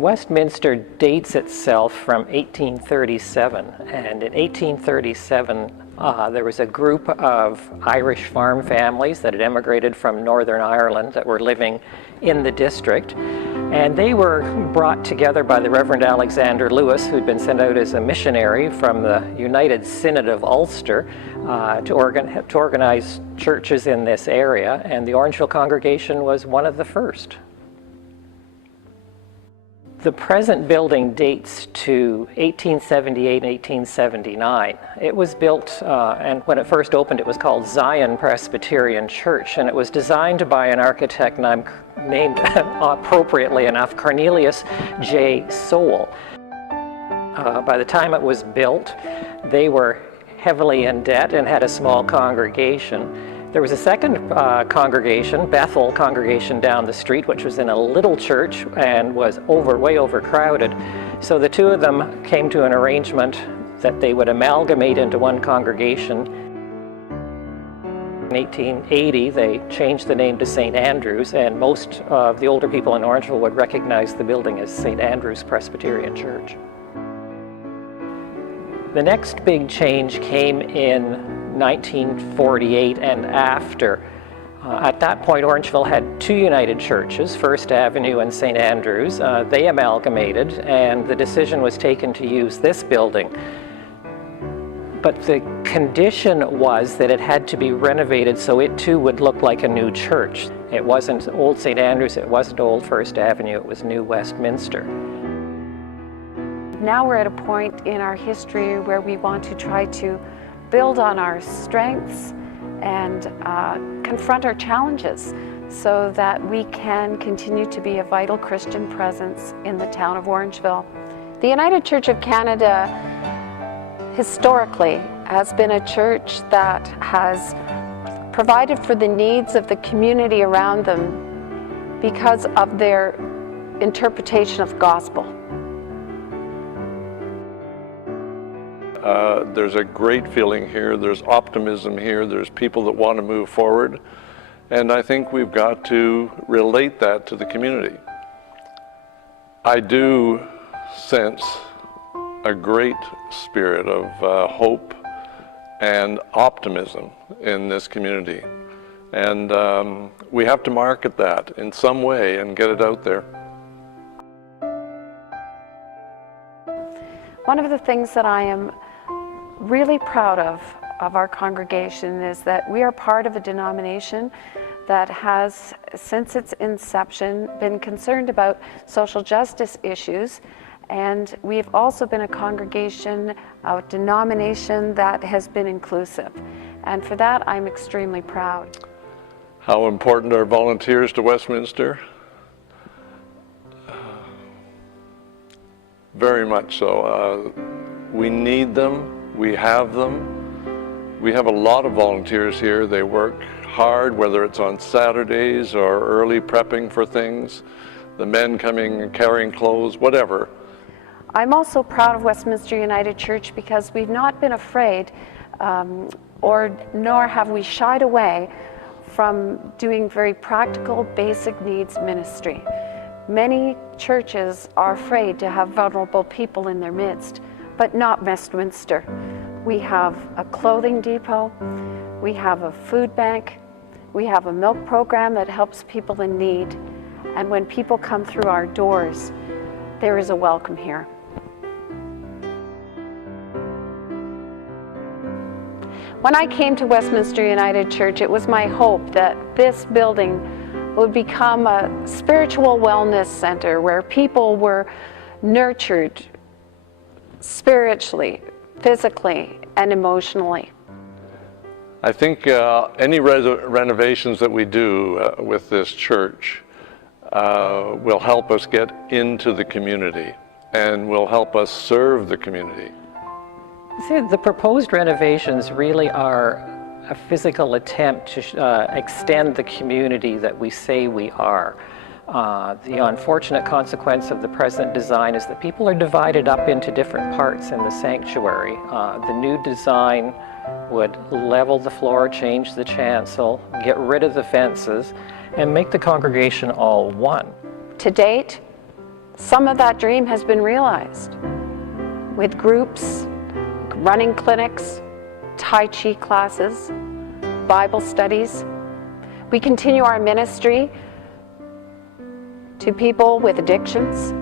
Westminster dates itself from 1837, and in 1837 there was a group of Irish farm families that had emigrated from Northern Ireland that were living in the district, and they were brought together by the Reverend Alexander Lewis, who'd been sent out as a missionary from the United Synod of Ulster to organize churches in this area, and the Orangeville congregation was one of the first. The present building dates to 1878 and 1879. It was built, and when it first opened, it was called Zion Presbyterian Church, and it was designed by an architect named appropriately enough, Cornelius J. Sowell. By the time it was built, they were heavily in debt and had a small congregation. There was a second congregation, Bethel congregation down the street, which was in a little church and was way overcrowded. So the two of them came to an arrangement that they would amalgamate into one congregation. In 1880, they changed the name to St. Andrew's, and most of the older people in Orangeville would recognize the building as St. Andrew's Presbyterian Church. The next big change came in 1948 and after. At that point, Orangeville had two United Churches, First Avenue and St. Andrew's. They amalgamated, and the decision was taken to use this building. But the condition was that it had to be renovated so it too would look like a new church. It wasn't old St. Andrew's, it wasn't old First Avenue, it was new Westminster. Now we're at a point in our history where we want to try to build on our strengths and confront our challenges so that we can continue to be a vital Christian presence in the town of Orangeville. The United Church of Canada historically has been a church that has provided for the needs of the community around them because of their interpretation of the gospel. There's a great feeling here, there's optimism here, there's people that want to move forward, and I think we've got to relate that to the community. I do sense a great spirit of hope and optimism in this community, and we have to market that in some way and get it out there. One of the things that I am really proud of our congregation is that we are part of a denomination that has, since its inception, been concerned about social justice issues, and we've also been a congregation, a denomination that has been inclusive, and for that I'm extremely proud. How important are volunteers to Westminster? Very much so. We need them. We have them. We have a lot of volunteers here. They work hard, whether it's on Saturdays or early prepping for things, the men coming and carrying clothes, whatever. I'm also proud of Westminster United Church because we've not been afraid nor have we shied away from doing very practical, basic needs ministry. Many churches are afraid to have vulnerable people in their midst, but not Westminster. We have a clothing depot, we have a food bank, we have a milk program that helps people in need, and when people come through our doors, there is a welcome here. When I came to Westminster United Church, it was my hope that this building would become a spiritual wellness center where people were nurtured spiritually, physically, and emotionally. I think any renovations that we do with this church will help us get into the community and will help us serve the community. See, the proposed renovations really are a physical attempt to extend the community that we say we are. The unfortunate consequence of the present design is that people are divided up into different parts in the sanctuary. The new design would level the floor, change the chancel, get rid of the fences, and make the congregation all one. To date, Some of that dream has been realized with groups, running clinics, Tai Chi classes, Bible studies. We continue our ministry to people with addictions.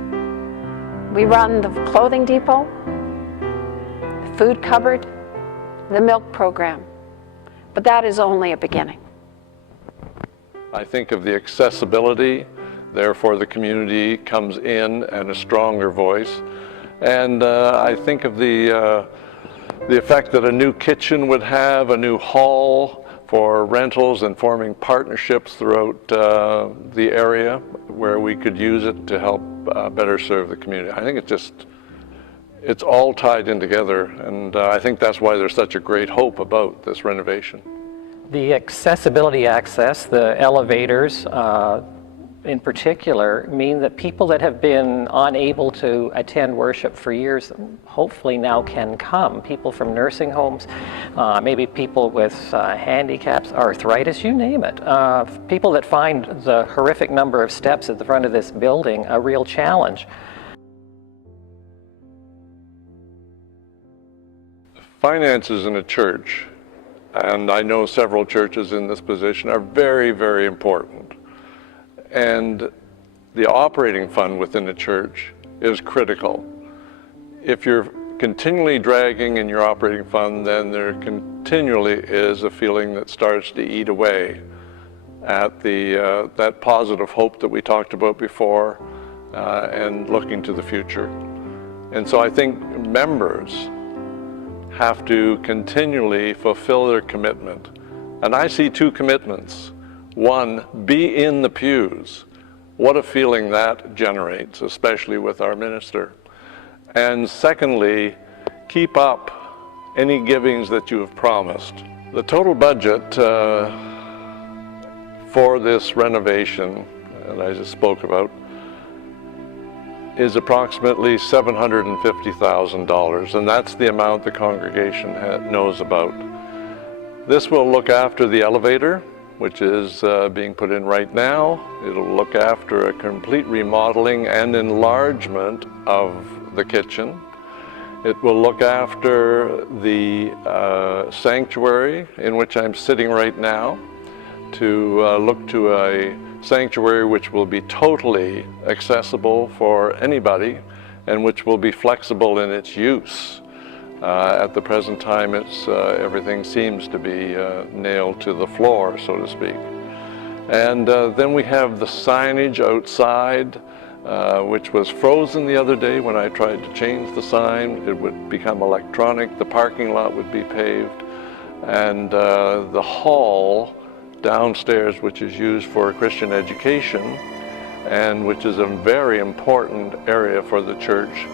We run the clothing depot, the food cupboard, the milk program. But that is only a beginning. I think of the accessibility, therefore the community comes in and a stronger voice. And I think of the effect that a new kitchen would have, a new hall for rentals, and forming partnerships throughout the area where we could use it to help better serve the community. I think it's all tied in together, and I think that's why there's such a great hope about this renovation. The accessibility access, the elevators in particular, mean that people that have been unable to attend worship for years hopefully now can come. People from nursing homes, maybe people with handicaps, arthritis, you name it. People that find the horrific number of steps at the front of this building a real challenge. Finances in a church, and I know several churches in this position, are very, very important. And the operating fund within the church is critical. If you're continually dragging in your operating fund, then there continually is a feeling that starts to eat away at that positive hope that we talked about before, and looking to the future. And so I think members have to continually fulfill their commitment. And I see two commitments. One, be in the pews. What a feeling that generates, especially with our minister. And secondly, keep up any givings that you have promised. The total budget for this renovation that I just spoke about is approximately $750,000, and that's the amount the congregation knows about. This will look after the elevator, which is being put in right now. It'll look after a complete remodeling and enlargement of the kitchen. It will look after the sanctuary in which I'm sitting right now, to look to a sanctuary which will be totally accessible for anybody and which will be flexible in its use. At the present time, everything seems to be nailed to the floor, so to speak. And then we have the signage outside, which was frozen the other day when I tried to change the sign. It would become electronic. The parking lot would be paved. And the hall downstairs, which is used for Christian education and which is a very important area for the church,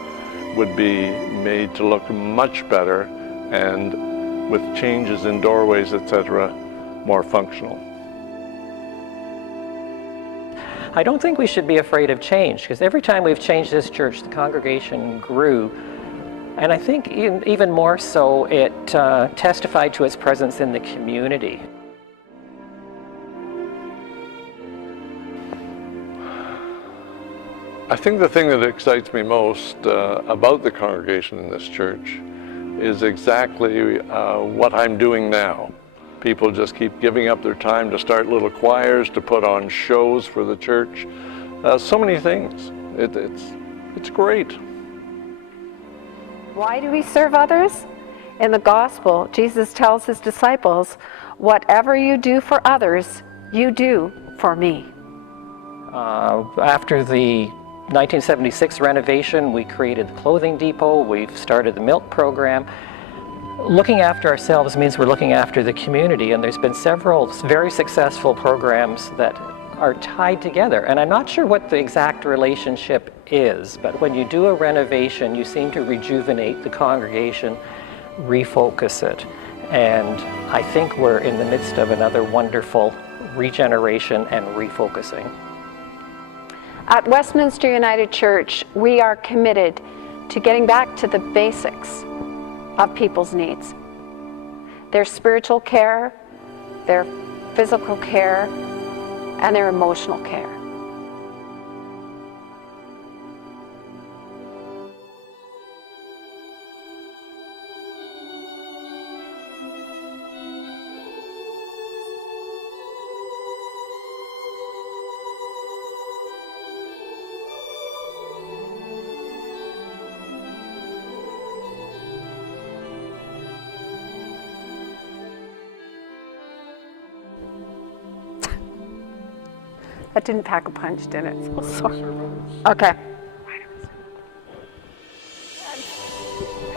would be made to look much better and, with changes in doorways, etc., more functional. I don't think we should be afraid of change, because every time we've changed this church, the congregation grew. And I think even more so, it testified to its presence in the community. I think the thing that excites me most about the congregation in this church is exactly what I'm doing now. People just keep giving up their time to start little choirs, to put on shows for the church. So many things. It's great. Why do we serve others? In the gospel, Jesus tells his disciples, "Whatever you do for others, you do for me." After the 1976 renovation, we created the clothing depot, we've started the milk program. Looking after ourselves means we're looking after the community, and there's been several very successful programs that are tied together. And I'm not sure what the exact relationship is, but when you do a renovation, you seem to rejuvenate the congregation, refocus it. And I think we're in the midst of another wonderful regeneration and refocusing. At Westminster United Church, we are committed to getting back to the basics of people's needs. Their spiritual care, their physical care, and their emotional care. That didn't pack a punch, did it? So sorry. Okay.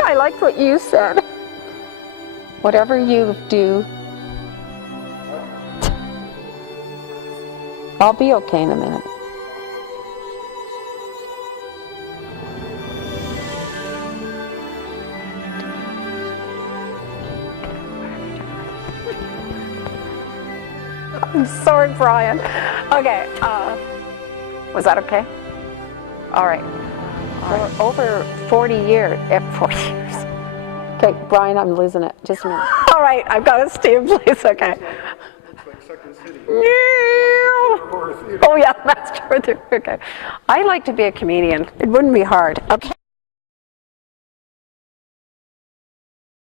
I liked what you said. Whatever you do, I'll be okay in a minute. I'm sorry, Brian. Okay, was that okay? All right. For over 40 years, 40 years. Okay, Brian, I'm losing it. Just a minute. All right, I've got to stay in place, okay. Oh yeah, that's true. Okay. I like to be a comedian. It wouldn't be hard. Okay.